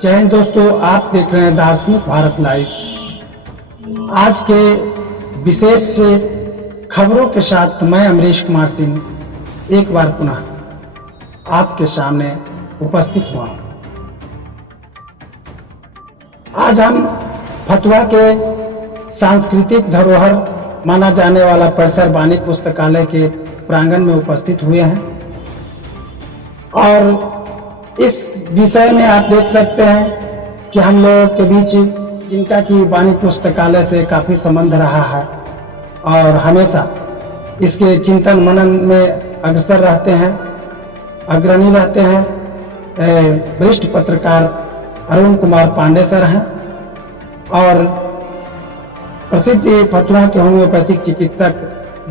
जय हिंद दोस्तों, आप देख रहे हैं दार्शनिक भारत लाइव। आज के विशेष खबरों के साथ मैं अमरीश कुमार सिंह एक बार पुनः आपके सामने उपस्थित हुआ हूं। आज हम फतुहा के सांस्कृतिक धरोहर माना जाने वाला परिसर बानी पुस्तकालय के प्रांगण में उपस्थित हुए हैं और इस विषय में आप देख सकते हैं कि हम लोगों के बीच जिनका कि बानी पुस्तकालय से काफी संबंध रहा है और हमेशा इसके चिंतन मनन में अग्रसर रहते हैं, अग्रणी रहते हैं, वरिष्ठ पत्रकार अरुण कुमार पांडे सर हैं और प्रसिद्ध फतुहा के होम्योपैथिक चिकित्सक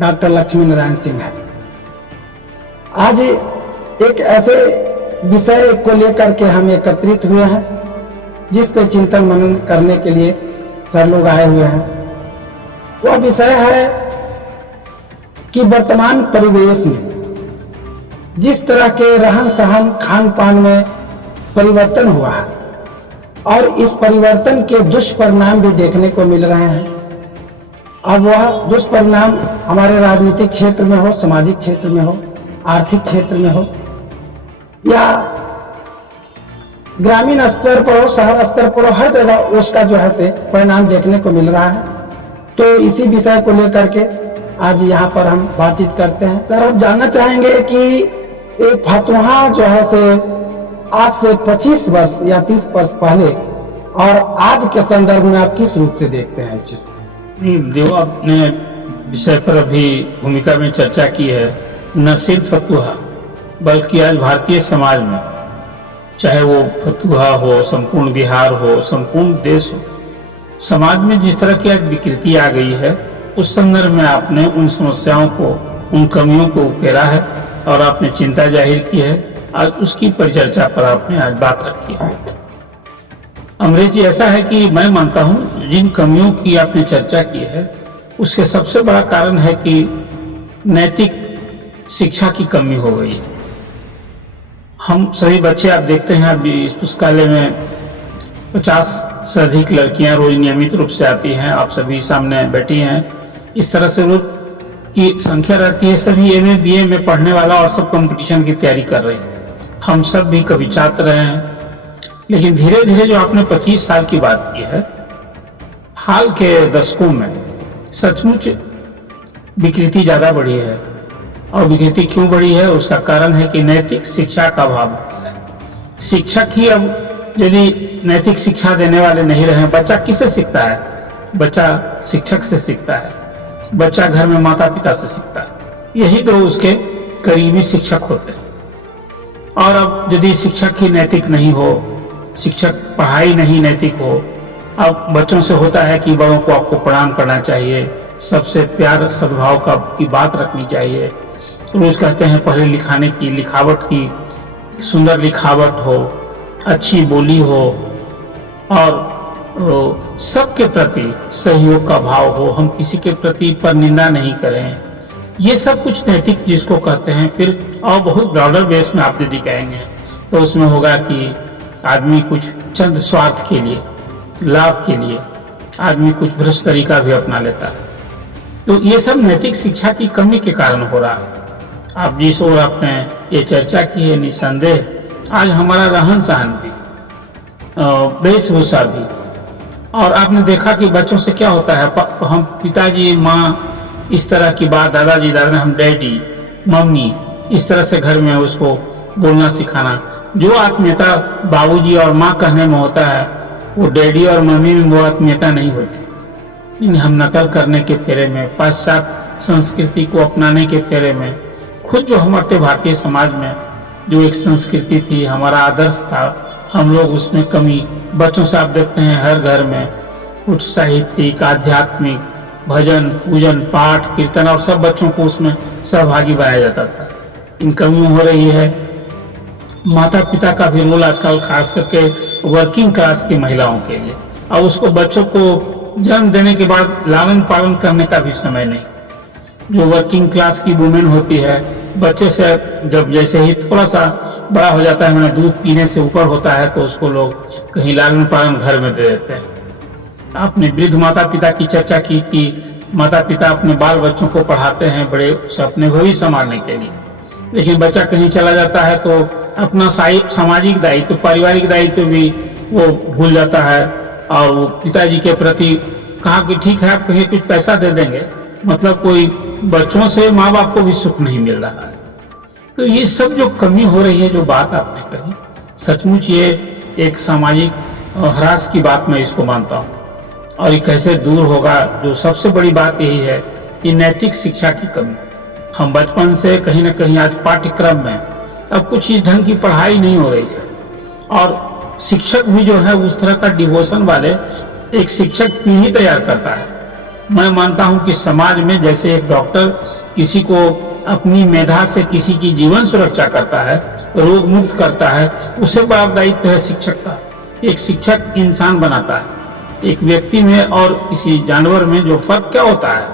डॉक्टर लक्ष्मी नारायण सिंह हैं। आज एक ऐसे विषय को लेकर के हम एकत्रित हुए हैं जिस पे चिंतन मनन करने के लिए सर लोग आए हुए हैं। वह विषय है कि वर्तमान परिवेश में जिस तरह के रहन सहन खान पान में परिवर्तन हुआ है और इस परिवर्तन के दुष्परिणाम भी देखने को मिल रहे हैं। अब वह दुष्परिणाम हमारे राजनीतिक क्षेत्र में हो, सामाजिक क्षेत्र में हो, आर्थिक क्षेत्र में हो या ग्रामीण स्तर पर हो, शहर स्तर पर हो, हर जगह उसका जो है से परिणाम देखने को मिल रहा है। तो इसी विषय को लेकर के आज यहाँ पर हम बातचीत करते हैं। सर, हम जानना चाहेंगे कि एक फतुहा जो है से आज से 25 वर्ष या 30 वर्ष पहले और आज के संदर्भ में आप किस रूप से देखते हैं इस चीज? जो आपने विषय पर अभी भूमिका में चर्चा की है, न सिर्फ फतुहा बल्कि आज भारतीय समाज में, चाहे वो फतुहा हो, संपूर्ण बिहार हो, संपूर्ण देश हो, समाज में जिस तरह की आज विकृति आ गई है, उस संदर्भ में आपने उन समस्याओं को, उन कमियों को उकेरा है और आपने चिंता जाहिर की है। आज उसकी परिचर्चा पर आपने आज बात रखी है। अमरीश जी, ऐसा है कि मैं मानता हूं जिन कमियों की आपने चर्चा की है उसके सबसे बड़ा कारण है कि नैतिक शिक्षा की कमी हो गई है। हम सभी बच्चे, आप देखते हैं अभी इस पुस्तकालय में 50 से अधिक लड़कियां रोज नियमित रूप से आती हैं। आप सभी सामने बैठी हैं। इस तरह से रोज की संख्या रहती है। सभी एमए बीए में पढ़ने वाला और सब कंपटीशन की तैयारी कर रहे हैं। हम सब भी कभी छात्र रहे हैं। लेकिन धीरे धीरे जो आपने 25 साल की बात की है, हाल के दशकों में सचमुच विकृति ज्यादा बढ़ी है। और विकृति क्यों बढ़ी है? उसका कारण है कि नैतिक शिक्षा का अभाव है। शिक्षक ही अब यदि नैतिक शिक्षा देने वाले नहीं रहे, बच्चा किससे सीखता है? बच्चा शिक्षक से सीखता है, बच्चा घर में माता पिता से सीखता है। यही तो उसके करीबी शिक्षक होते हैं। और अब यदि शिक्षक ही नैतिक नहीं हो, शिक्षक पढ़ाई नहीं नैतिक हो, अब बच्चों से होता है कि बड़ों को आपको प्रणाम करना चाहिए, सबसे प्यार सद्भाव की बात रखनी चाहिए। रोज कहते हैं पढ़े लिखाने की, लिखावट की सुंदर लिखावट हो, अच्छी बोली हो और सबके प्रति सहयोग का भाव हो, हम किसी के प्रति पर निंदा नहीं करें। ये सब कुछ नैतिक जिसको कहते हैं। फिर और बहुत ब्रॉडर बेस में आप यदि कहेंगे तो उसमें होगा कि आदमी कुछ चंद स्वार्थ के लिए, लाभ के लिए आदमी कुछ भ्रष्ट तरीका भी अपना लेता है। तो ये सब नैतिक शिक्षा की कमी के कारण हो रहा है। आप जिस ओर आपने ये चर्चा की है, निस्संदेह आज हमारा रहन सहन भी, वेशभूषा भी, और आपने देखा कि बच्चों से क्या होता है, हम पिताजी माँ इस तरह की बात, दादाजी दादा, हम डैडी मम्मी, इस तरह से घर में उसको बोलना सिखाना। जो आत्मीयता बाबूजी और माँ कहने में होता है वो डैडी और मम्मी में वो आत्मीयता नहीं होती। हम नकल करने के फेरे में, पाश्चात्य संस्कृति को अपनाने के फेरे में, खुद जो हमारे भारतीय समाज में जो एक संस्कृति थी, हमारा आदर्श था, हम लोग उसमें कमी। बच्चों से आप देखते हैं हर घर में कुछ साहित्यिक, आध्यात्मिक, भजन पूजन, पाठ कीर्तन और सब बच्चों को उसमें सहभागी बनाया जाता था। इन कमियों हो रही है। माता पिता का भी रोल आजकल खास करके वर्किंग क्लास की महिलाओं के लिए, और उसको बच्चों को जन्म देने के बाद लालन पालन करने का भी समय नहीं। जो वर्किंग क्लास की वुमेन होती है, बच्चे से जब जैसे ही थोड़ा सा बड़ा हो जाता है, मैंने दूध पीने से ऊपर होता है, तो उसको लोग कहीं लालन पालन घर में दे देते हैं। आपने वृद्ध माता पिता की चर्चा की कि माता पिता अपने बाल बच्चों को पढ़ाते हैं बड़े अपने भविष्य संभालने के लिए, लेकिन बच्चा कहीं चला जाता है तो अपना सामाजिक दायित्व, पारिवारिक दायित्व भी वो भूल जाता है, और वो पिताजी के प्रति कहा कि ठीक है आप कहीं कुछ पैसा दे देंगे, मतलब कोई बच्चों से माँ बाप को भी सुख नहीं मिल रहा है। तो ये सब जो कमी हो रही है, जो बात आपने कही, सचमुच ये एक सामाजिक ह्रास की बात मैं इसको मानता हूँ। और ये कैसे दूर होगा, जो सबसे बड़ी बात यही है कि नैतिक शिक्षा की कमी। हम बचपन से कहीं ना कहीं आज पाठ्यक्रम में अब कुछ इस ढंग की पढ़ाई नहीं हो रही है, और शिक्षक भी जो है उस तरह का डिवोशन वाले एक शिक्षक पीढ़ी तैयार करता है। मैं मानता हूं कि समाज में जैसे एक डॉक्टर किसी को अपनी मेधा से किसी की जीवन सुरक्षा करता है, रोग मुक्त करता है, उससे बड़ा दायित्व है शिक्षक का। एक शिक्षक इंसान बनाता है। एक व्यक्ति में और किसी जानवर में जो फर्क क्या होता है,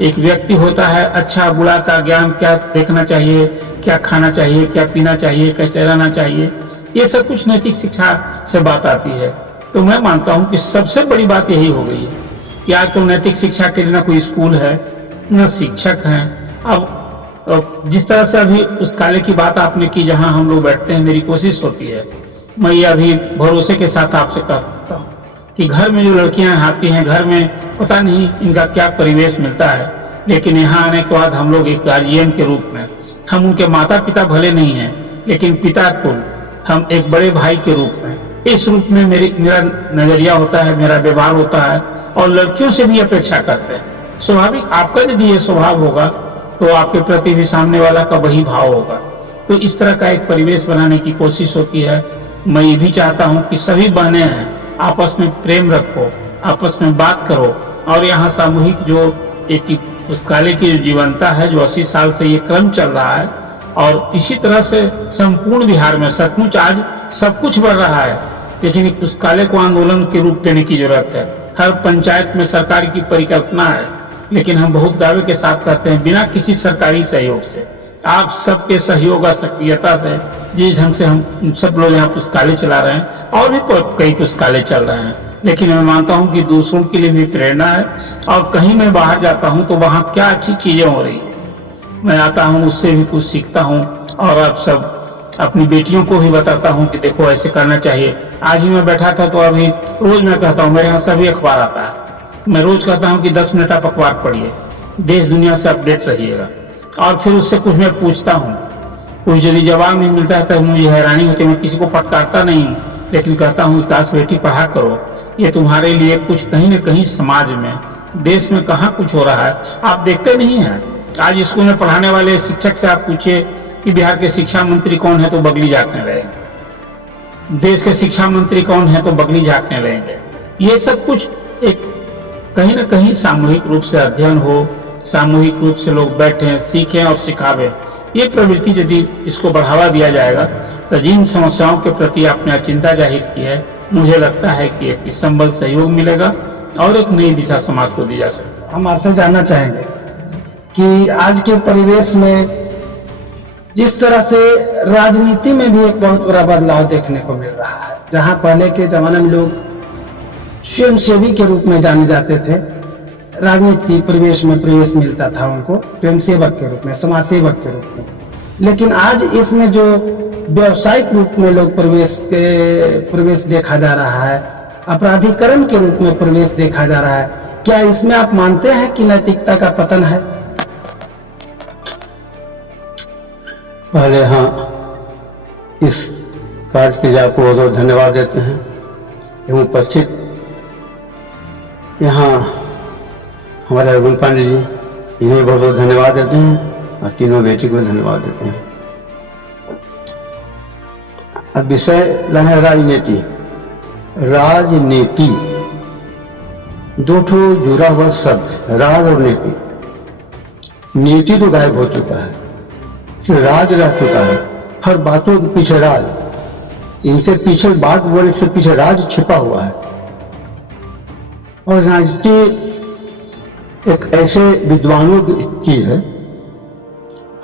एक व्यक्ति होता है अच्छा बुरा का ज्ञान, क्या देखना चाहिए, क्या खाना चाहिए, क्या पीना चाहिए, कैसे रहना चाहिए, ये सब कुछ नैतिक शिक्षा से बात आती है। तो मैं मानता हूं कि सबसे बड़ी बात यही हो गई है कि आज तो नैतिक शिक्षा के लिए ना कोई स्कूल है, न शिक्षक हैं। अब जिस तरह से अभी पुस्तकालय की बात आपने की जहां हम लोग बैठते हैं, मेरी कोशिश होती है, मैं ये अभी भरोसे के साथ आपसे कह सकता हूँ कि घर में जो लड़कियां आती हैं, घर में पता नहीं इनका क्या परिवेश मिलता है, लेकिन यहाँ आने के बाद हम लोग एक गार्जियन के रूप में, हम उनके माता पिता भले नहीं हैं, लेकिन पिता तुल्य, हम एक बड़े भाई के रूप में, इस रूप में मेरा नजरिया होता है, मेरा व्यवहार होता है, और लड़कियों से भी अपेक्षा करते हैं। स्वाभाविक आपका यदि ये स्वभाव होगा तो आपके प्रति भी सामने वाला का वही भाव होगा। तो इस तरह का एक परिवेश बनाने की कोशिश होती है। मैं ये भी चाहता हूं कि सभी बहनें हैं, आपस में प्रेम रखो, आपस में बात करो, और यहाँ सामूहिक जो एक पुस्तकालय की जो जीवंता है, जो 80 साल से ये क्रम चल रहा है, और इसी तरह से संपूर्ण बिहार में सचमुच आज सब कुछ बढ़ रहा है, लेकिन एक पुस्तकालय को आंदोलन के रूप देने की जरूरत है। हर पंचायत में सरकार की परिकल्पना है, लेकिन हम बहुत दावे के साथ कहते हैं बिना किसी सरकारी सहयोग से, आप सबके सहयोग और सक्रियता से, जिस ढंग से हम सब लोग यहाँ पुस्तकालय चला रहे हैं, और भी कई पुस्तकालय चल रहे हैं, लेकिन मैं मानता हूँ कि दूसरों के लिए भी प्रेरणा है। और कहीं मैं बाहर जाता हूँ तो वहाँ क्या अच्छी चीजें हो रही है, मैं आता हूँ उससे भी कुछ सीखता हूँ, और आप सब अपनी बेटियों को भी बताता हूँ कि देखो ऐसे करना चाहिए। आज ही मैं बैठा था तो अभी रोज मैं कहता हूँ, मेरे यहाँ सभी अखबार आता है, मैं रोज कहता हूँ कि 10 मिनट आप अखबार पढ़िए, देश दुनिया से अपडेट रहिएगा। और फिर उससे कुछ मैं पूछता हूँ, कुछ यदि जवाब नहीं मिलता है तो मुझे हैरानी होती है। मैं किसी को फटकारता नहीं हूँ, लेकिन कहता हूँ काश बेटी पढ़ा करो, ये तुम्हारे लिए कुछ कहीं न कहीं समाज में, देश में कहाँ कुछ हो रहा है आप देखते नहीं हैं। आज स्कूल में पढ़ाने वाले शिक्षक से आप पूछिए कि बिहार के शिक्षा मंत्री कौन है तो बगली झाँकने लगेंगे, देश के शिक्षा मंत्री कौन है तो बगली झाँकने लगेंगे। ये सब कुछ एक कहीं न कहीं सामूहिक रूप से अध्ययन हो, सामूहिक रूप से लोग बैठें, सीखें और सिखावें। ये प्रवृत्ति यदि इसको बढ़ावा दिया जाएगा तो जिन समस्याओं के प्रति आपने चिंता जाहिर की है, मुझे लगता है कि एक संबल सहयोग मिलेगा और एक नई दिशा समाज को दी जा सकती है। हम आपसे जानना चाहेंगे कि आज के परिवेश में जिस तरह से राजनीति में भी एक बहुत बड़ा बदलाव देखने को मिल रहा है, जहां पहले के जमाने में लोग स्वयंसेवी के रूप में जाने जाते थे, राजनीति परिवेश में प्रवेश मिलता था उनको स्वयंसेवक के रूप में, समाज सेवक के रूप में, लेकिन आज इसमें जो व्यवसायिक रूप में लोग प्रवेश देखा जा रहा है, अपराधीकरण के रूप में प्रवेश देखा जा रहा है, क्या इसमें आप मानते हैं कि नैतिकता का पतन है? पहले हाँ, इस कार्य के लिए आपको बहुत बहुत धन्यवाद देते हैं। एवं उपस्थित यहाँ हमारे अरुण पांडे जी, इन्हें बहुत बहुत धन्यवाद देते हैं, और तीनों बेटी को धन्यवाद देते हैं। अब विषय है राजनीति। राजनीति दो ठो जुड़ा हुआ शब्द, राज और नीति। नीति तो गायब हो चुका है, राज रह चुका है। हर बातों के पीछे राज, इनके पीछे बात बोले, इसके पीछे राज छिपा हुआ है। और राजनीति एक ऐसे विद्वानों की चीज है।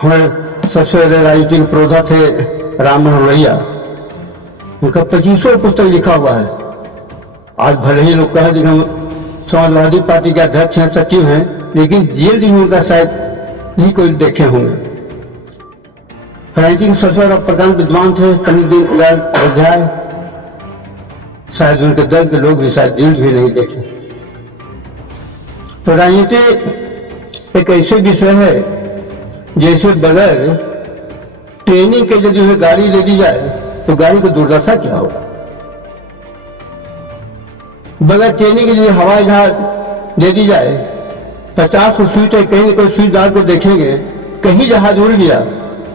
हमारे सबसे पहले राजनीति के प्रोधा थे राम मनोहर लोहिया, उनका 25वां पुस्तक लिखा हुआ है। आज भले ही लोग कहें कि हम समाजवादी पार्टी के अध्यक्ष हैं, सचिव हैं, लेकिन जेल भी उनका शायद नहीं कोई देखे होंगे। राजनीति के सबसे बड़ा प्रकांड विद्वान थे पंडित दीनदयाल उपाध्याय, शायद उनके दल के लोग भी शायद जेल भी नहीं देखे। तो राजनीति एक ऐसे विषय है जैसे बगैर ट्रेनिंग के यदि उन्हें गाड़ी दे दी जाए तो गाड़ी की दुर्दशा क्या होगा। बगैर ट्रेनिंग के यदि हवाई जहाज दे दी जाए, 50 को स्विच है, कहीं कोई स्विच दार को देखेंगे, कहीं जहाज उड़ गया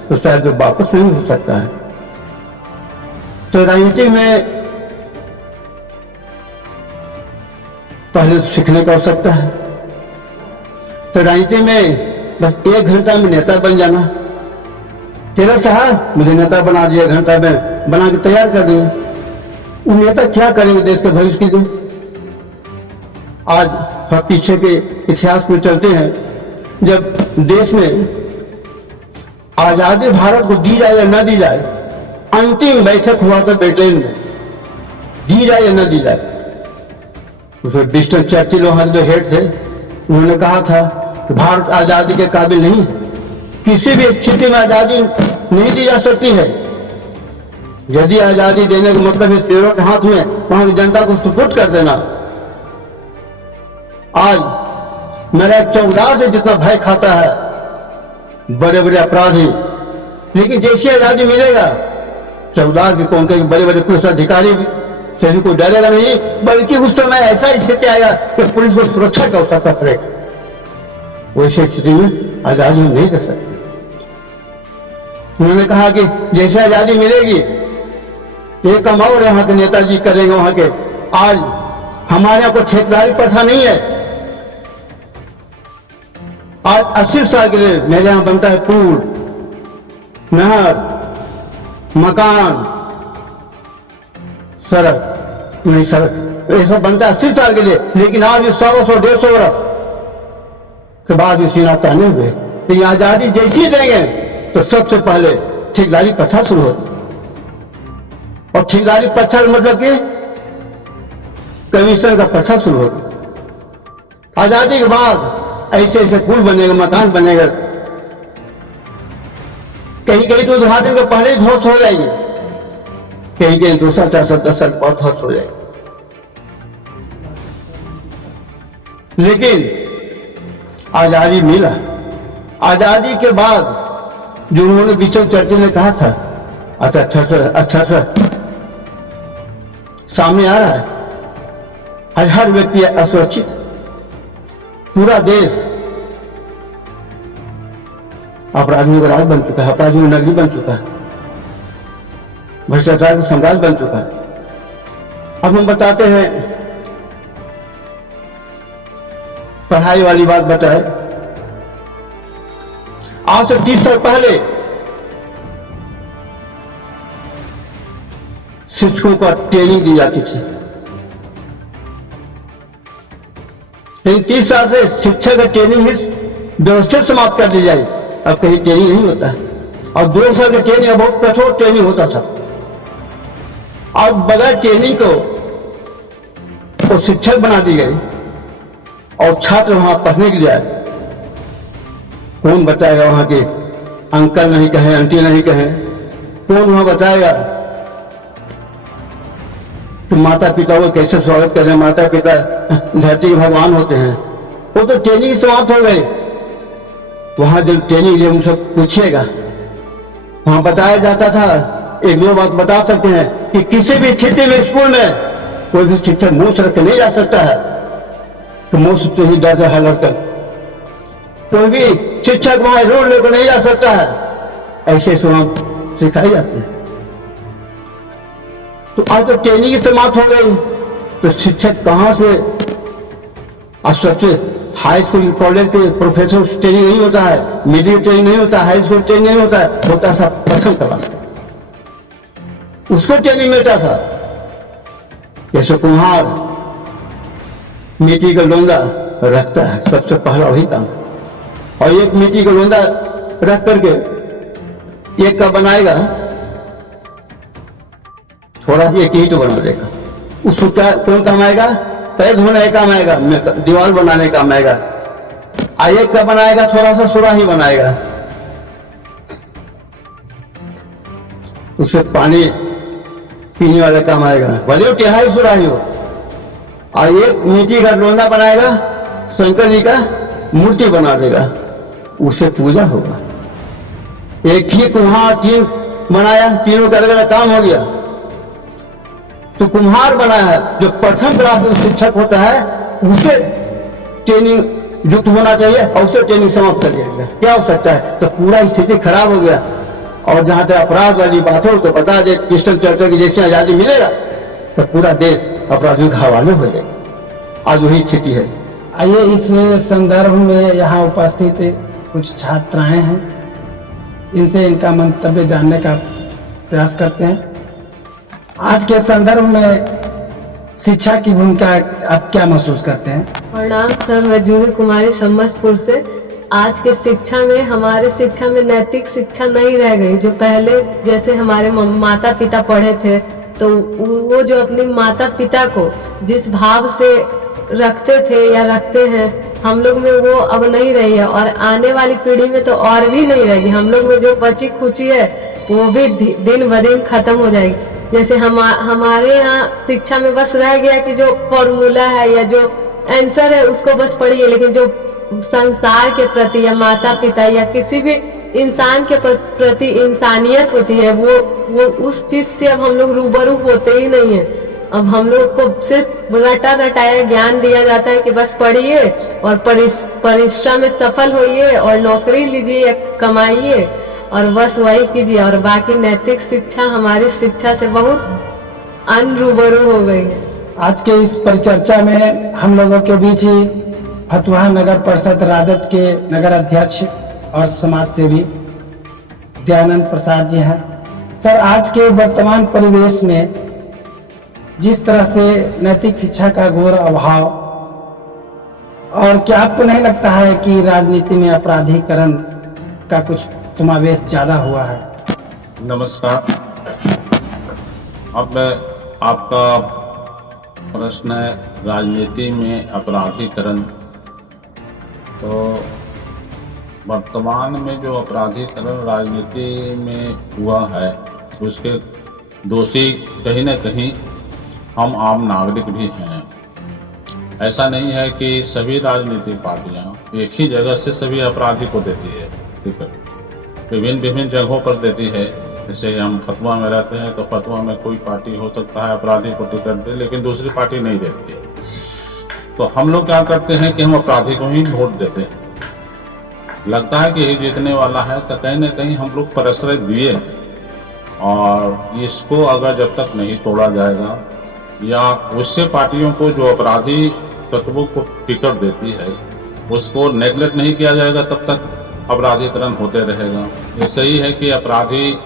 तो शायद वो वापस नहीं हो सकता है। तो राजनीति में पहले सीखने की आवश्यकता है। तो राजनीति में बस 1 घंटा में नेता बन जाना, तेरा साहब मुझे नेता बना दिया, 1 घंटा में बना के तैयार कर दिए। वो नेता क्या करेंगे देश के भविष्य के लिए? आज हम पीछे के इतिहास में चलते हैं, जब देश में आजादी भारत को दी जाए या न दी जाए, अंतिम बैठक हुआ था ब्रिटेन में, दी जाए या न दी जाए। उसमें विंस्टन चर्चिल वहां जो हेड थे, उन्होंने कहा था कि भारत आजादी के काबिल नहीं, किसी भी स्थिति में आजादी नहीं दी जा सकती है। यदि आजादी देने का मतलब है शेरों के हाथ में वहां की जनता को सुपुर्द कर देना। आज मेरा एक चौकीदार से जितना भय खाता है बड़े बड़े अपराधी, लेकिन जैसी आजादी मिलेगा चौकीदार के कौन के बड़े बड़े पुलिस अधिकारी से भी कोई डरेगा नहीं, बल्कि उस समय ऐसा स्थिति आएगा कि पुलिस को सुरक्षा की आवश्यकता पड़ेगी। वैसी स्थिति में आजादी नहीं दे सकती। उन्होंने कहा कि जैसे आजादी मिलेगी ये काम और यहाँ के नेताजी करेंगे वहां के। आज हमारे यहाँ को ठेकेदारी प्रथा नहीं है। आज 80 साल के लिए मेरे यहां बनता है पुल, नहर, मकान, सड़क, नहीं सड़क, ये सब बनता है 80 साल के लिए, लेकिन आज 100-150 वर्ष के बाद सीना ताने हुए। लेकिन आजादी जैसी देंगे तो सबसे पहले ठेकेदारी प्रथा शुरू होती, और ठेकेदारी प्रथा मतलब कि कमीशन का प्रथा शुरू होगी। आजादी के बाद ऐसे ऐसे पुल बनेगा, मकान बनेगा, कहीं कहीं तो उद्घाटन के पहले ही ध्वस्त हो जाएगी, कहीं कहीं 200-410 साल बाद ध्वस्त हो जाएगी। लेकिन आजादी मिला, आजादी के बाद जो उन्होंने विंस्टन चर्चिल ने कहा था, अच्छा सामने आ रहा है। हर व्यक्ति असुरक्षित, पूरा देश अपराधियों का राज बन चुका है, अपराधियों की नगरी बन चुका है, भ्रष्टाचार का साम्राज्य बन चुका है। अब हम बताते हैं, पढ़ाई वाली बात बताए। आज से 30 साल पहले शिक्षकों को ट्रेनिंग दी जाती थी, लेकिन 30 साल से शिक्षा का ट्रेनिंग ही व्यवस्थित समाप्त कर दी जाए। अब कहीं ट्रेनिंग नहीं होता है, और 2 साल का ट्रेनिंग बहुत कठोर ट्रेनिंग होता था। अब बगैर ट्रेनिंग को शिक्षक बना दी गई और छात्र वहां पढ़ने के लिए आए। कौन बताएगा वहां के अंकल नहीं कहें, आंटी नहीं कहें, कौन वहां बताएगा कि माता पिता को कैसे स्वागत करें। माता पिता धरती के भगवान होते हैं, वो तो ट्रेनिंग समाप्त हो गई। वहां जब ट्रेनिंग लिए उनसे पूछिएगा, वहां बताया जाता था, 1-2 बात बता सकते हैं कि किसी भी स्थिति में स्कूल में कोई भी शिक्षक मुंह से रख के नहीं जा सकता है, तो मुंह से ही डर है लड़कर। कोई भी शिक्षक वहां रूल लेकर नहीं जा सकता है, ऐसे वहां सिखाई जाती है। तो आज तो ट्रेनिंग समाप्त हो गई, तो शिक्षक कहां से? आज सबसे हाई स्कूल कॉलेज के प्रोफेसर ट्रेनिंग नहीं होता है, मिडिल ट्रेनिंग नहीं होता है, हाई स्कूल ट्रेनिंग नहीं होता है, होता था प्रथम क्लास, उसको ट्रेनिंग मिलता था। जैसे कुम्हार मिट्टी का लोंदा रखता है, सबसे पहला वही काम, और एक मिट्टी का लोंदा रख करके एक का बनाएगा, थोड़ा सी एक ईंट बना देगा, उसको क्या कौन काम आएगा? पैर धोने का काम आएगा, दीवार बनाने का काम आएगा। एक का बनाएगा, थोड़ा सा सुराही बनाएगा, उससे पानी पीने वाला काम आएगा, भले वो टेढ़ा ही सुराही हो। और एक मिट्टी का डोंगा बनाएगा, शंकर जी का मूर्ति बना देगा, उससे पूजा होगा। एक ही कुम्हार तीन बनाया, तीनों का अलग अलग काम हो गया। तो कुम्हार बनाया है, जो प्रथम क्लास में शिक्षक होता है उसे ट्रेनिंग युक्त होना चाहिए और उसे ट्रेनिंग समाप्त कर दिया। क्या हो सकता है? तो पूरा स्थिति खराब हो गया। और जहां तक अपराध वाली बात हो तो बता दे, पिस्टल चर्चा की जैसे आजादी मिलेगा तो पूरा देश अपराधियों के हवाले हो जाएगा। आज वही स्थिति है। आइए इस संदर्भ में यहाँ उपस्थित कुछ छात्राएं हैं, इनसे इनका मंतव्य जानने का प्रयास करते हैं। आज के संदर्भ में शिक्षा की भूमिका आप क्या महसूस करते हैं? प्रणाम सर, मैं जूही कुमारी सम्मतपुर से। आज के शिक्षा में, हमारे शिक्षा में नैतिक शिक्षा नहीं रह गई। जो पहले जैसे हमारे माता पिता पढ़े थे, तो वो जो अपने माता पिता को जिस भाव से रखते थे या रखते हैं, हम लोग में वो अब नहीं रही है। और आने वाली पीढ़ी में तो और भी नहीं रहेगी। हम लोग में जो बची खुची है वो भी दिन ब दिन खत्म हो जाएगी। जैसे हमारे यहाँ शिक्षा में बस रह गया कि जो फॉर्मूला है या जो आंसर है उसको बस पढ़िए, लेकिन जो संसार के प्रति या माता पिता या किसी भी इंसान के प्रति इंसानियत होती है, वो उस चीज से अब हम लोग रूबरू होते ही नहीं है। अब हम लोग को सिर्फ रटा रटाया ज्ञान दिया जाता है कि बस पढ़िए और परीक्षा में सफल होइए और नौकरी लीजिए या कमाइए और बस वही कीजिए। और बाकी नैतिक शिक्षा हमारी शिक्षा से बहुत अनरूबरू हो गई है। आज के इस परिचर्चा में हम लोगों के बीच ही फतुहा नगर परिषद राजद के नगर अध्यक्ष और समाज सेवी दयानंद प्रसाद जी हैं। सर, आज के वर्तमान परिवेश में जिस तरह से नैतिक शिक्षा का घोर अभाव, और क्या आपको नहीं लगता है कि राजनीति में अपराधीकरण का कुछ समावेश ज्यादा हुआ है? नमस्कार। अब आपका प्रश्न है राजनीति में अपराधीकरण। तो वर्तमान में जो अपराधीकरण राजनीति में हुआ है उसके दोषी कहीं न कहीं हम आम नागरिक भी हैं। ऐसा नहीं है कि सभी राजनीतिक पार्टियां एक ही जगह से सभी अपराधी को देती है टिकट, विभिन्न जगहों पर देती है। जैसे हम फतुहा में रहते हैं तो फतुहा में कोई पार्टी हो सकता है अपराधी को टिकट दे, लेकिन दूसरी पार्टी नहीं देती। तो हम लोग क्या करते हैं कि हम अपराधी को ही वोट देते हैं। लगता है कि ये जीतने वाला है, तो कहीं ना कहीं हम लोग प्रश्रय दिए, और इसको अगर जब तक नहीं तोड़ा जाएगा या उससे पार्टियों को जो अपराधी तत्वों को टिकट देती है उसको नेगलेक्ट नहीं किया जाएगा, तब तक अपराधीकरण होते रहेगा। ये सही है कि अपराधी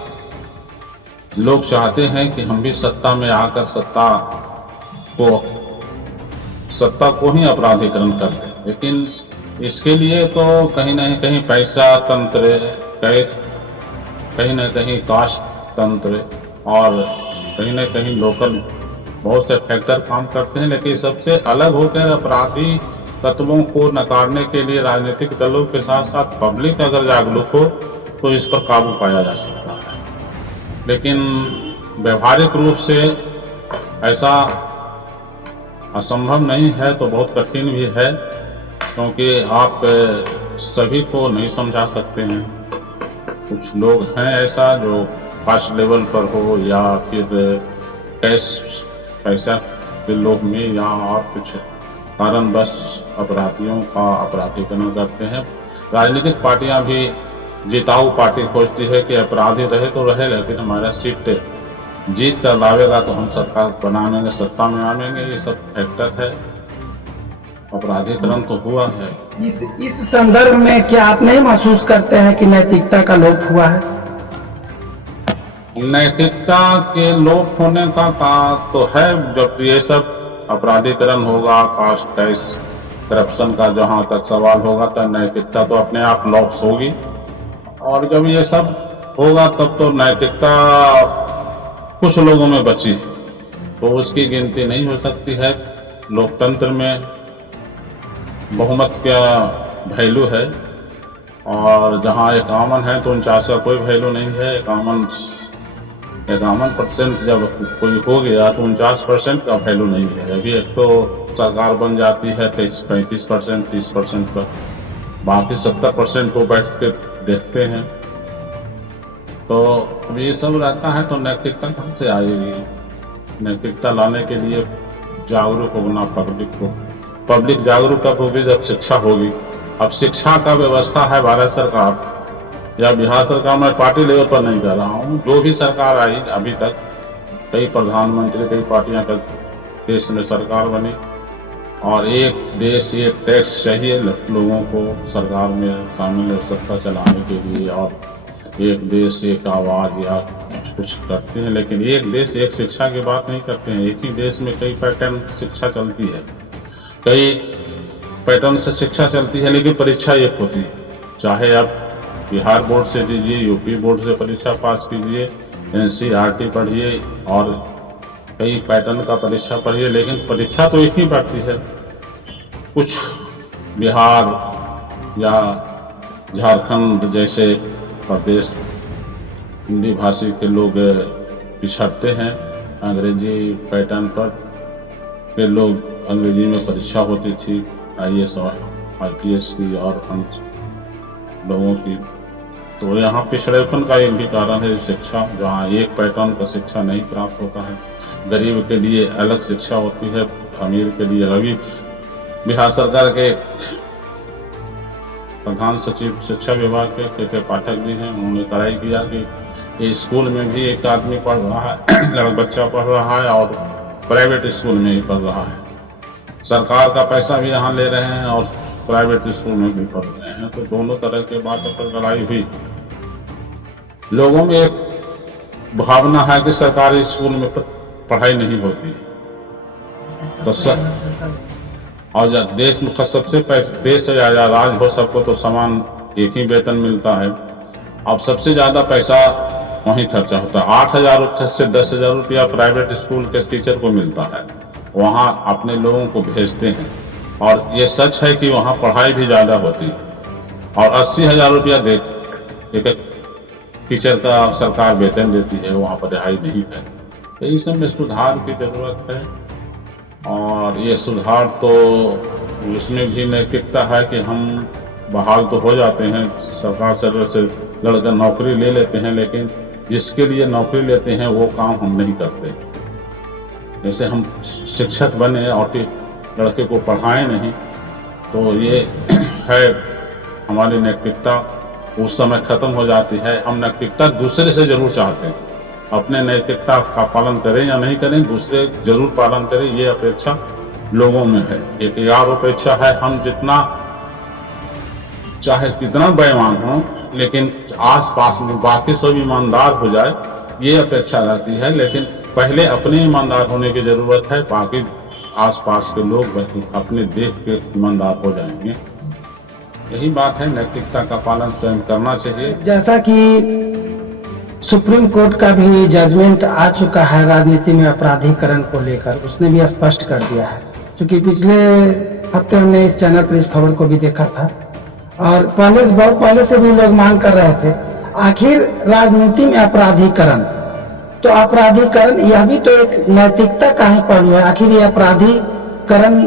लोग चाहते हैं कि हम भी सत्ता में आकर सत्ता को ही अपराधीकरण कर दें, लेकिन इसके लिए तो कहीं ना कहीं पैसा तंत्र, कहीं ना कहीं कास्ट तंत्र और कहीं ना कहीं लोकल बहुत से फैक्टर काम करते हैं। लेकिन सबसे अलग होकर अपराधी तत्वों को नकारने के लिए राजनीतिक दलों के साथ साथ पब्लिक अगर जागरूक हो तो इस पर काबू पाया जा सकता है। लेकिन व्यवहारिक रूप से ऐसा असंभव नहीं है, तो बहुत कठिन भी है, क्योंकि आप सभी को नहीं समझा सकते हैं। कुछ लोग हैं ऐसा जो फर्स्ट लेवल पर हो या फिर कैश पैसा के लोग में या और कुछ कारणवश अपराधियों का अपराधीकरण करते हैं। राजनीतिक पार्टियां भी जिताऊ पार्टी खोजती है कि अपराधी रहे तो रहे, लेकिन हमारा सीट जीत कर लावेगा तो हम सरकार बनाएंगे, सत्ता में आएंगे। ये सब फैक्टर है, अपराधीकरण तो हुआ है। इस संदर्भ में क्या आप नहीं महसूस करते हैं कि नैतिकता का लोप हुआ है? नैतिकता के लोप होने का तो है। जब ये सब अपराधीकरण होगा, कास्ट टैक्स करप्शन का जहां तक सवाल होगा, तो नैतिकता तो अपने आप लॉस होगी। और जब ये सब होगा तब तो नैतिकता कुछ लोगों में बची तो उसकी गिनती नहीं हो सकती है। लोकतंत्र में बहुमत का वैल्यू है और जहां 51 है तो 49 का कोई वैल्यू नहीं है। 51% जब कोई हो गया तो 49% का वैल्यू नहीं है। अभी एक तो सरकार बन जाती है 35%, 30% का, बाकी 70% तो बैठ के देखते हैं। तो अब ये सब रहता है तो नैतिकता कहाँ से आएगी? नैतिकता लाने के लिए जागरूक होना पब्लिक जागरूक कब होगी? जब शिक्षा होगी। अब शिक्षा का व्यवस्था है भारत सरकार या बिहार सरकार, मैं पार्टी लेवल पर नहीं कह रहा हूँ, जो भी सरकार आई अभी तक, कई प्रधानमंत्री, कई पार्टियां का देश में सरकार बनी और एक देश एक टैक्स चाहिए लोगों को सरकार में शामिल सत्ता चलाने के लिए, और एक देश एक आवाज या कुछ करते हैं। लेकिन एक देश एक शिक्षा की बात नहीं करते हैं। एक ही देश में कई पैटर्न शिक्षा चलती है, कई पैटर्न से शिक्षा चलती है, लेकिन परीक्षा एक होती है। चाहे आप बिहार बोर्ड से दीजिए, यूपी बोर्ड से परीक्षा पास कीजिए, NCERT पढ़िए और कई पैटर्न का परीक्षा पढ़िए, लेकिन परीक्षा तो एक ही पड़ती है। कुछ बिहार या झारखंड जैसे प्रदेश हिंदी भाषी के लोग पिछड़ते हैं, अंग्रेजी पैटर्न पर के लोग, अंग्रेजी में परीक्षा होती थी IAS और IPS की और हम लोगों की। तो यहाँ पिछड़ेपन का एक भी कारण है शिक्षा, जहाँ एक पैटर्न का शिक्षा नहीं प्राप्त होता है। गरीब के लिए अलग शिक्षा होती है, अमीर के लिए। अभी बिहार सरकार के प्रधान सचिव शिक्षा विभाग के पाठक भी हैं, उन्होंने कड़ाई किया कि स्कूल में भी एक आदमी पढ़ रहा है, बच्चा पढ़ रहा है और प्राइवेट स्कूल में ही पढ़ रहा है। सरकार का पैसा भी यहाँ ले रहे हैं और प्राइवेट स्कूल में भी पढ़ रहे हैं। तो दोनों तरह के बातों पर लड़ाई हुई। लोगों में एक भावना है कि सरकारी स्कूल में पढ़ाई नहीं होती, तो और जब देश में सबसे देश या राज हो सबको तो समान एक ही वेतन मिलता है। अब सबसे ज्यादा पैसा वहीं खर्चा होता है। 8,000 से 10,000 रुपया प्राइवेट स्कूल के टीचर को मिलता है, वहाँ अपने लोगों को भेजते हैं। और ये सच है कि वहाँ पढ़ाई भी ज्यादा होती है और 80,000 रुपया एक टीचर का सरकार वेतन देती है, वहाँ पर रिहाई नहीं है। तो इस सब में सुधार की जरूरत है और ये सुधार तो उसमें भी नैतिकता है कि हम बहाल तो हो जाते हैं, सरकार से लड़कर नौकरी ले लेते हैं, लेकिन जिसके लिए नौकरी लेते हैं वो काम हम नहीं करते। जैसे हम शिक्षक बने और लड़के को पढ़ाएं नहीं, तो ये है हमारी नैतिकता उस समय खत्म हो जाती है। हम नैतिकता दूसरे से जरूर चाहते हैं, अपने नैतिकता का पालन करें या नहीं करें, दूसरे जरूर पालन करें, ये अपेक्षा लोगों में है। एक यार अपेक्षा है, हम जितना चाहे कितना बेईमान हो, लेकिन आस पास में बाकी सब ईमानदार हो जाए, ये अपेक्षा रहती है। लेकिन पहले अपने ईमानदार होने की जरूरत है, बाकी आस पास के लोग अपने देख के ईमानदार हो जाएंगे। यही बात है, नैतिकता का पालन स्वयं करना चाहिए। जैसा कि सुप्रीम कोर्ट का भी जजमेंट आ चुका है राजनीति में अपराधीकरण को लेकर, उसने भी स्पष्ट कर दिया है। क्योंकि पिछले हफ्ते हमने इस चैनल पर इस खबर को भी देखा था और बहुत पहले से भी लोग मांग कर रहे थे, आखिर राजनीति में अपराधीकरण, तो अपराधीकरण यह भी तो एक नैतिकता का ही पहलू है। आखिर ये अपराधीकरण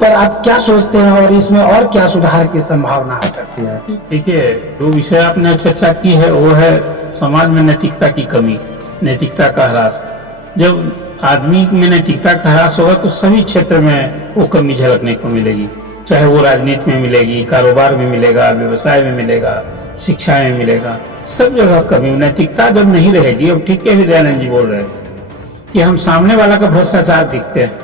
पर आप क्या सोचते हैं और इसमें और क्या सुधार की संभावना हो सकती है? देखिए, जो विषय आपने चर्चा की है वो है समाज में नैतिकता की कमी, नैतिकता का ह्रास। जब आदमी में नैतिकता का ह्रास होगा तो सभी क्षेत्र में वो कमी झलकने को मिलेगी, चाहे वो राजनीति में मिलेगी, कारोबार में मिलेगा, व्यवसाय में मिलेगा, शिक्षा में मिलेगा, सब जगह कमी। नैतिकता जब नहीं रहेगी, अब ठीक है विद्यानंद जी बोल रहे थे कि हम सामने वाला का भ्रष्टाचार दिखते हैं,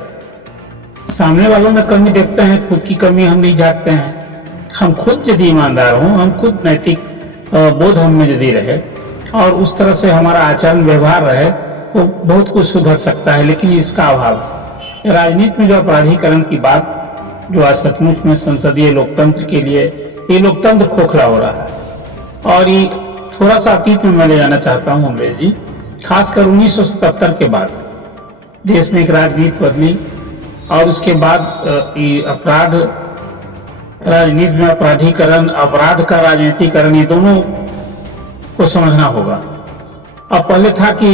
सामने वालों में कमी देखते हैं, खुद की कमी हम नहीं झांकते हैं। हम खुद यदि ईमानदार हों, हम खुद नैतिक बोध हम में यदि रहे और उस तरह से हमारा आचरण व्यवहार रहे तो बहुत कुछ सुधर सकता है। लेकिन इसका अभाव, राजनीति में जो अपराधीकरण की बात जो आज सचमुच में संसदीय लोकतंत्र के लिए ये लोकतंत्र खोखला हो रहा है। और ये थोड़ा सा अतीत में मैं ले जाना चाहता हूँ अमरेश जी, खासकर 1977 के बाद देश में एक राजनीति बदली और उसके बाद ये अपराध राजनीति में अपराधीकरण, अपराध का राजनीतिकरण, ये दोनों को समझना होगा। अब पहले था कि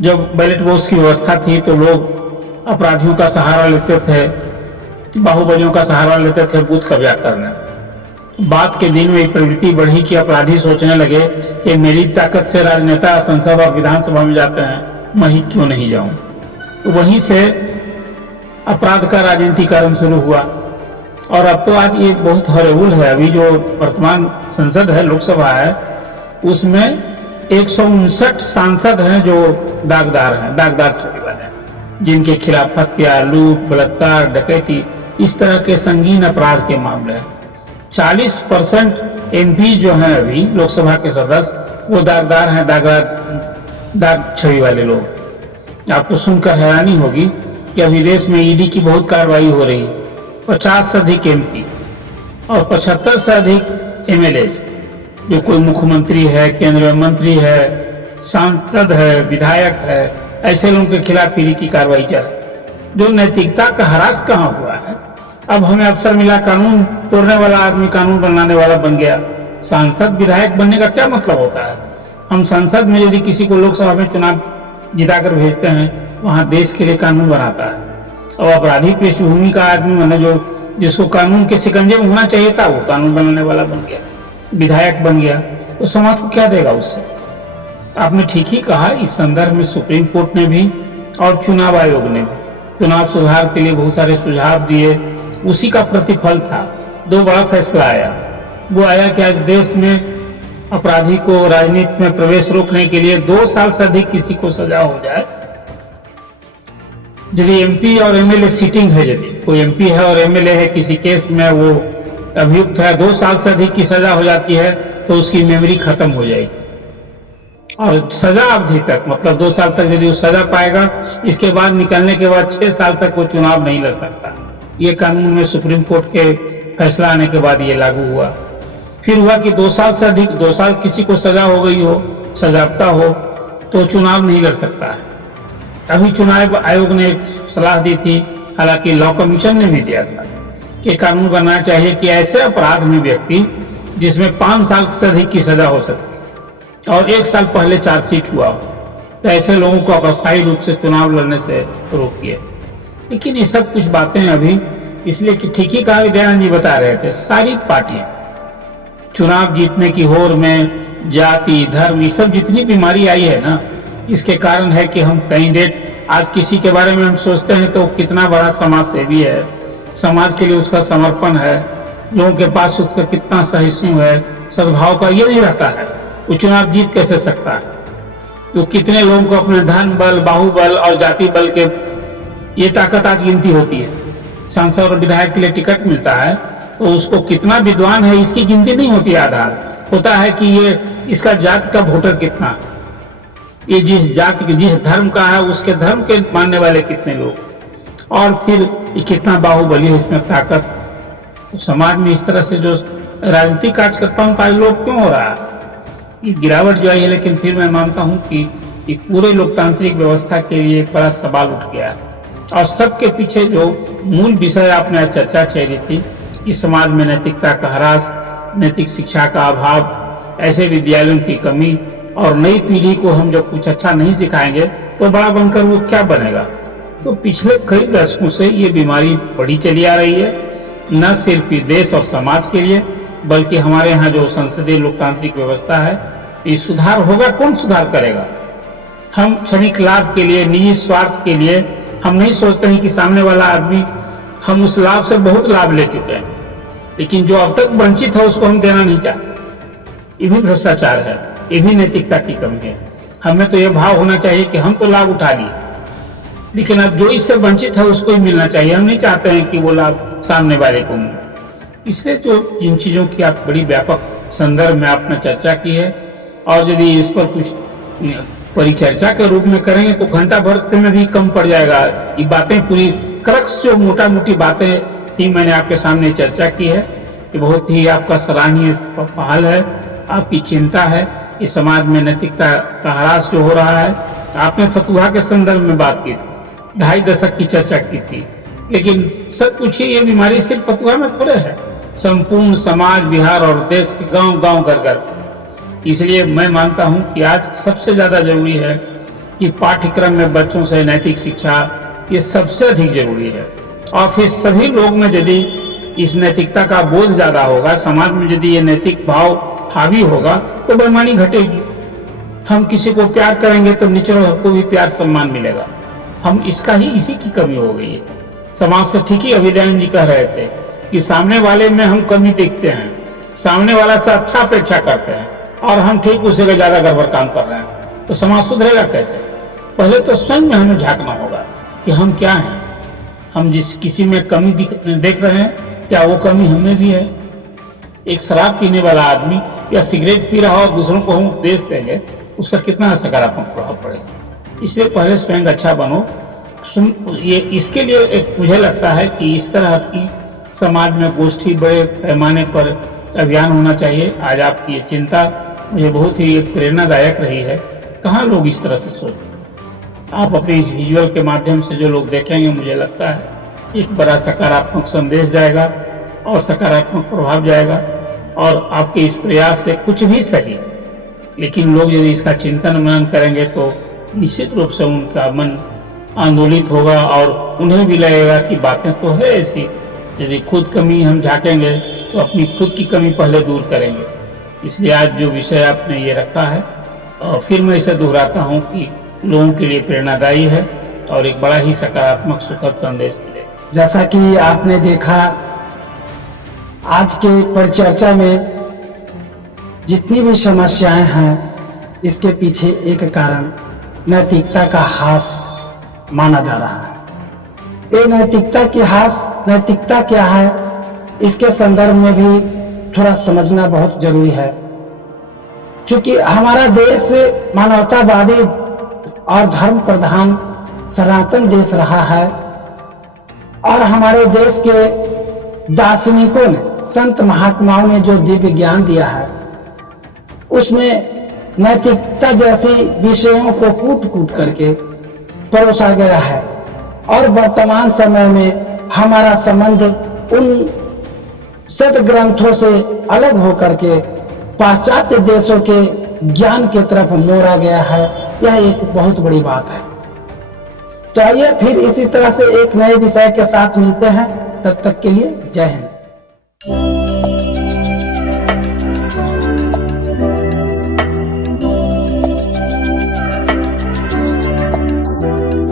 जब बैलेट बॉक्स की व्यवस्था थी तो लोग अपराधियों का सहारा लेते थे, बाहुबलियों का सहारा लेते थे बूथ कब्जा करने। बाद के दिन में प्रवृत्ति बढ़ी कि अपराधी सोचने लगे कि मेरी ताकत से राजनेता संसद और विधानसभा में जाते हैं, मैं ही क्यों नहीं जाऊं। तो वहीं से अपराध का राजनीतिकरण शुरू हुआ और अब तो आज ये बहुत हॉरेबल है। अभी जो वर्तमान संसद है, लोकसभा है, उसमें 159 सांसद हैं जो दागदार हैं, दागदार छवि वाले हैं, जिनके खिलाफ हत्या, लूट, बलात्कार, डकैती, इस तरह के संगीन अपराध के मामले हैं। 40% MP जो हैं अभी लोकसभा के सदस्य, वो दागदार हैं, दाग छवि वाले लोग। आपको सुनकर हैरानी होगी कि अभी देश में ED की बहुत कार्रवाई हो रही है। 50 से अधिक MP और 75 से अधिक MLA, जो कोई मुख्यमंत्री है, केंद्रीय मंत्री है, सांसद है, विधायक है, ऐसे लोगों के खिलाफ ED की कार्रवाई चल रही है। जो नैतिकता का ह्रास कहाँ हुआ है। अब हमें अवसर मिला, कानून तोड़ने वाला आदमी कानून बनाने वाला बन गया। सांसद विधायक बनने का क्या मतलब होता है। हम संसद में यदि किसी को लोकसभा में चुनाव जिताकर भेजते हैं, वहां देश के लिए कानून बनाता है। और अपराधी पृष्ठभूमि का आदमी मैंने जो जिसको कानून के शिकंजे में होना चाहिए था, वो कानून बनाने वाला बन गया, विधायक बन गया, तो समाज को क्या देगा उससे। आपने ठीक ही कहा। इस संदर्भ में सुप्रीम कोर्ट ने भी और चुनाव आयोग ने भी चुनाव सुधार के लिए बहुत सारे सुझाव दिए। उसी का प्रतिफल था 2 बड़ा फैसला आया। वो आया कि आज देश में अपराधी को राजनीति में प्रवेश रोकने के लिए 2 साल से अधिक किसी को सजा हो जाए, यदि MP और MLA सीटिंग है, यदि कोई MP है और MLA है, किसी केस में वो अभियुक्त है, 2 साल से अधिक की सजा हो जाती है तो उसकी मेमोरी खत्म हो जाएगी। और सजा अवधि तक, मतलब 2 साल तक यदि वो सजा पाएगा, इसके बाद निकलने के बाद 6 साल तक वो चुनाव नहीं लड़ सकता। ये कानून में सुप्रीम कोर्ट के फैसला आने के बाद ये लागू हुआ। फिर हुआ कि 2 साल से अधिक, 2 साल किसी को सजा हो गई हो, सजाप्ता हो, तो चुनाव नहीं लड़ सकता है। अभी चुनाव आयोग ने एक सलाह दी थी, हालांकि लॉ कमीशन ने भी दिया था कि कानून बनना चाहिए कि ऐसे अपराध में व्यक्ति जिसमें 5 साल से अधिक की सजा हो सकती और 1 साल पहले चार्जशीट हुआ हो, तो ऐसे लोगों को अस्थायी रूप से चुनाव लड़ने से रोकिए। लेकिन ये सब कुछ बातें अभी, इसलिए कि ठीक ही कहा विद्यानंद जी बता रहे थे, सारी पार्टियां चुनाव जीतने की होड़ में जाति, धर्म, ये सब जितनी बीमारी आई है ना, इसके कारण है कि हम कैंडिडेट, आज किसी के बारे में हम सोचते हैं तो कितना बड़ा समाज सेवी है, समाज के लिए उसका समर्पण है, लोगों के पास उसका कितना सहिष्णु है, सद्भाव का, ये नहीं रहता है, वो चुनाव जीत कैसे सकता है। तो कितने लोगों को अपने धन बल, बाहुबल और जाति बल के ये ताकत आज गिनती होती है। सांसद और विधायक के लिए टिकट मिलता है तो उसको कितना विद्वान है इसकी गिनती नहीं होती। आधार होता है कि ये इसका जाति का वोटर कितना, ये जिस जाति के, जिस धर्म का है, उसके धर्म के मानने वाले कितने लोग, और फिर ये कितना बाहुबली है, इसमें ताकत। तो समाज में इस तरह से जो राजनीतिक कार्यकर्ताओं का लोग क्यों हो रहा है, ये गिरावट जो आई है। लेकिन फिर मैं मानता हूं कि पूरे लोकतांत्रिक व्यवस्था के लिए एक बड़ा सवाल उठ गया है। और सबके पीछे जो मूल विषय आपने चर्चा छेड़ी थी कि समाज में नैतिकता का ह्रास, नैतिक शिक्षा का अभाव, ऐसे विद्यालयों की कमी, और नई पीढ़ी को हम जब कुछ अच्छा नहीं सिखाएंगे तो बड़ा बनकर वो क्या बनेगा। तो पिछले कई दशकों से ये बीमारी बढ़ी चली आ रही है, न सिर्फ देश और समाज के लिए, बल्कि हमारे यहाँ जो संसदीय लोकतांत्रिक व्यवस्था है, ये सुधार होगा, कौन सुधार करेगा। हम क्षणिक लाभ के लिए, निजी स्वार्थ के लिए हम नहीं सोचते हैं कि सामने वाला आदमी, हम उस लाभ से बहुत लाभ ले चुके हैं, लेकिन जो अब तक वंचित है उसको हम देना नहीं चाहते। ये भी भ्रष्टाचार है, ये भी नैतिकता की कमी है। हमें तो ये भाव होना चाहिए कि हम तो लाभ उठा लिए, लेकिन अब जो इससे वंचित है उसको ही मिलना चाहिए। हम नहीं चाहते हैं कि वो लाभ सामने वाले को मिले। इसलिए जो जिन चीजों की आप बड़ी व्यापक संदर्भ में आपने चर्चा की है, और यदि इस पर कुछ परिचर्चा के रूप में करेंगे तो घंटा भर से में भी कम पड़ जाएगा। ये बातें पूरी क्रक्स जो मोटा मोटी बातें थी मैंने आपके सामने चर्चा की है। कि बहुत ही आपका सराहनीय पहल है, आपकी चिंता है, कि समाज में नैतिकता का ह्रास जो हो रहा है। आपने फतुहा के संदर्भ में बात की, 2.5 दशक की चर्चा की थी, लेकिन सच पूछिए ये बीमारी सिर्फ फतुहा में थोड़े है, संपूर्ण समाज, बिहार और देश के गांव गांव घर घर। इसलिए मैं मानता हूं कि आज सबसे ज्यादा जरूरी है कि पाठ्यक्रम में बच्चों से नैतिक शिक्षा ये सबसे अधिक जरूरी है। और फिर सभी लोग में यदि इस नैतिकता का बोझ ज्यादा होगा, समाज में यदि ये नैतिक भाव हावी होगा तो बेईमानी घटेगी। हम किसी को प्यार करेंगे तो निचले को भी प्यार सम्मान मिलेगा। हम इसी की कमी हो गई है समाज से। ठीक ही अभिदयानंद जी कह रहे थे कि सामने वाले में हम कमी देखते हैं, सामने वाला से अच्छा अपेक्षा करते हैं, और हम ठीक उसी का ज्यादा गड़बड़ काम कर रहे हैं, तो समाज सुधरेगा कैसे? पहले तो स्वयं में हमें झांकना होगा कि हम क्या हैं। हम जिस किसी में कमी देख रहे हैं, क्या वो कमी हमें भी है? एक शराब पीने वाला आदमी या सिगरेट पी रहा हो, दूसरों को हम उपदेश देंगे, उसका कितना सकारात्मक प्रभाव पड़ेगा। इसलिए पहले स्वयं अच्छा बनो। ये इसके लिए एक मुझे लगता है कि इस तरह की समाज में गोष्ठी बड़े पैमाने पर अभियान होना चाहिए। आज आपकी ये चिंता मुझे बहुत ही प्रेरणादायक रही है। कहाँ लोग इस तरह से सोचते? आप अपने इस विजुअल के माध्यम से जो लोग देखेंगे, मुझे लगता है एक बड़ा सकारात्मक संदेश जाएगा और सकारात्मक प्रभाव जाएगा। और आपके इस प्रयास से कुछ भी सही, लेकिन लोग यदि इसका चिंतन मनन करेंगे तो निश्चित रूप से उनका मन आंदोलित होगा और उन्हें भी लगेगा कि बातें तो है ऐसी। यदि खुद कमी हम झांकेंगे तो अपनी खुद की कमी पहले दूर करेंगे। इसलिए आज जो विषय आपने ये रखा है, और फिर मैं इसे दोहराता हूँ कि लोगों के लिए प्रेरणादायी है और एक बड़ा ही सकारात्मक सुखद संदेश मिलेगा। जैसा कि आपने देखा आज के परिचर्चा में जितनी भी समस्याएं हैं, इसके पीछे एक कारण नैतिकता का ह्रास माना जा रहा है। ये नैतिकता क्या है, इसके संदर्भ में भी थोड़ा समझना बहुत जरूरी है। क्योंकि हमारा देश मानवतावादी और धर्म प्रधान सनातन देश रहा है, और हमारे देश के दार्शनिकों ने, संत महात्माओं ने जो दिव्य ज्ञान दिया है, उसमें नैतिकता जैसी विषयों को कूट कूट करके परोसा गया है। और वर्तमान समय में हमारा संबंध उन सदग्रंथों से अलग होकर के पाश्चात्य देशों के ज्ञान की तरफ मोड़ा गया है। यह एक बहुत बड़ी बात है। तो आइए फिर इसी तरह से एक नए विषय के साथ मिलते हैं। तब तक के लिए जय हिंद।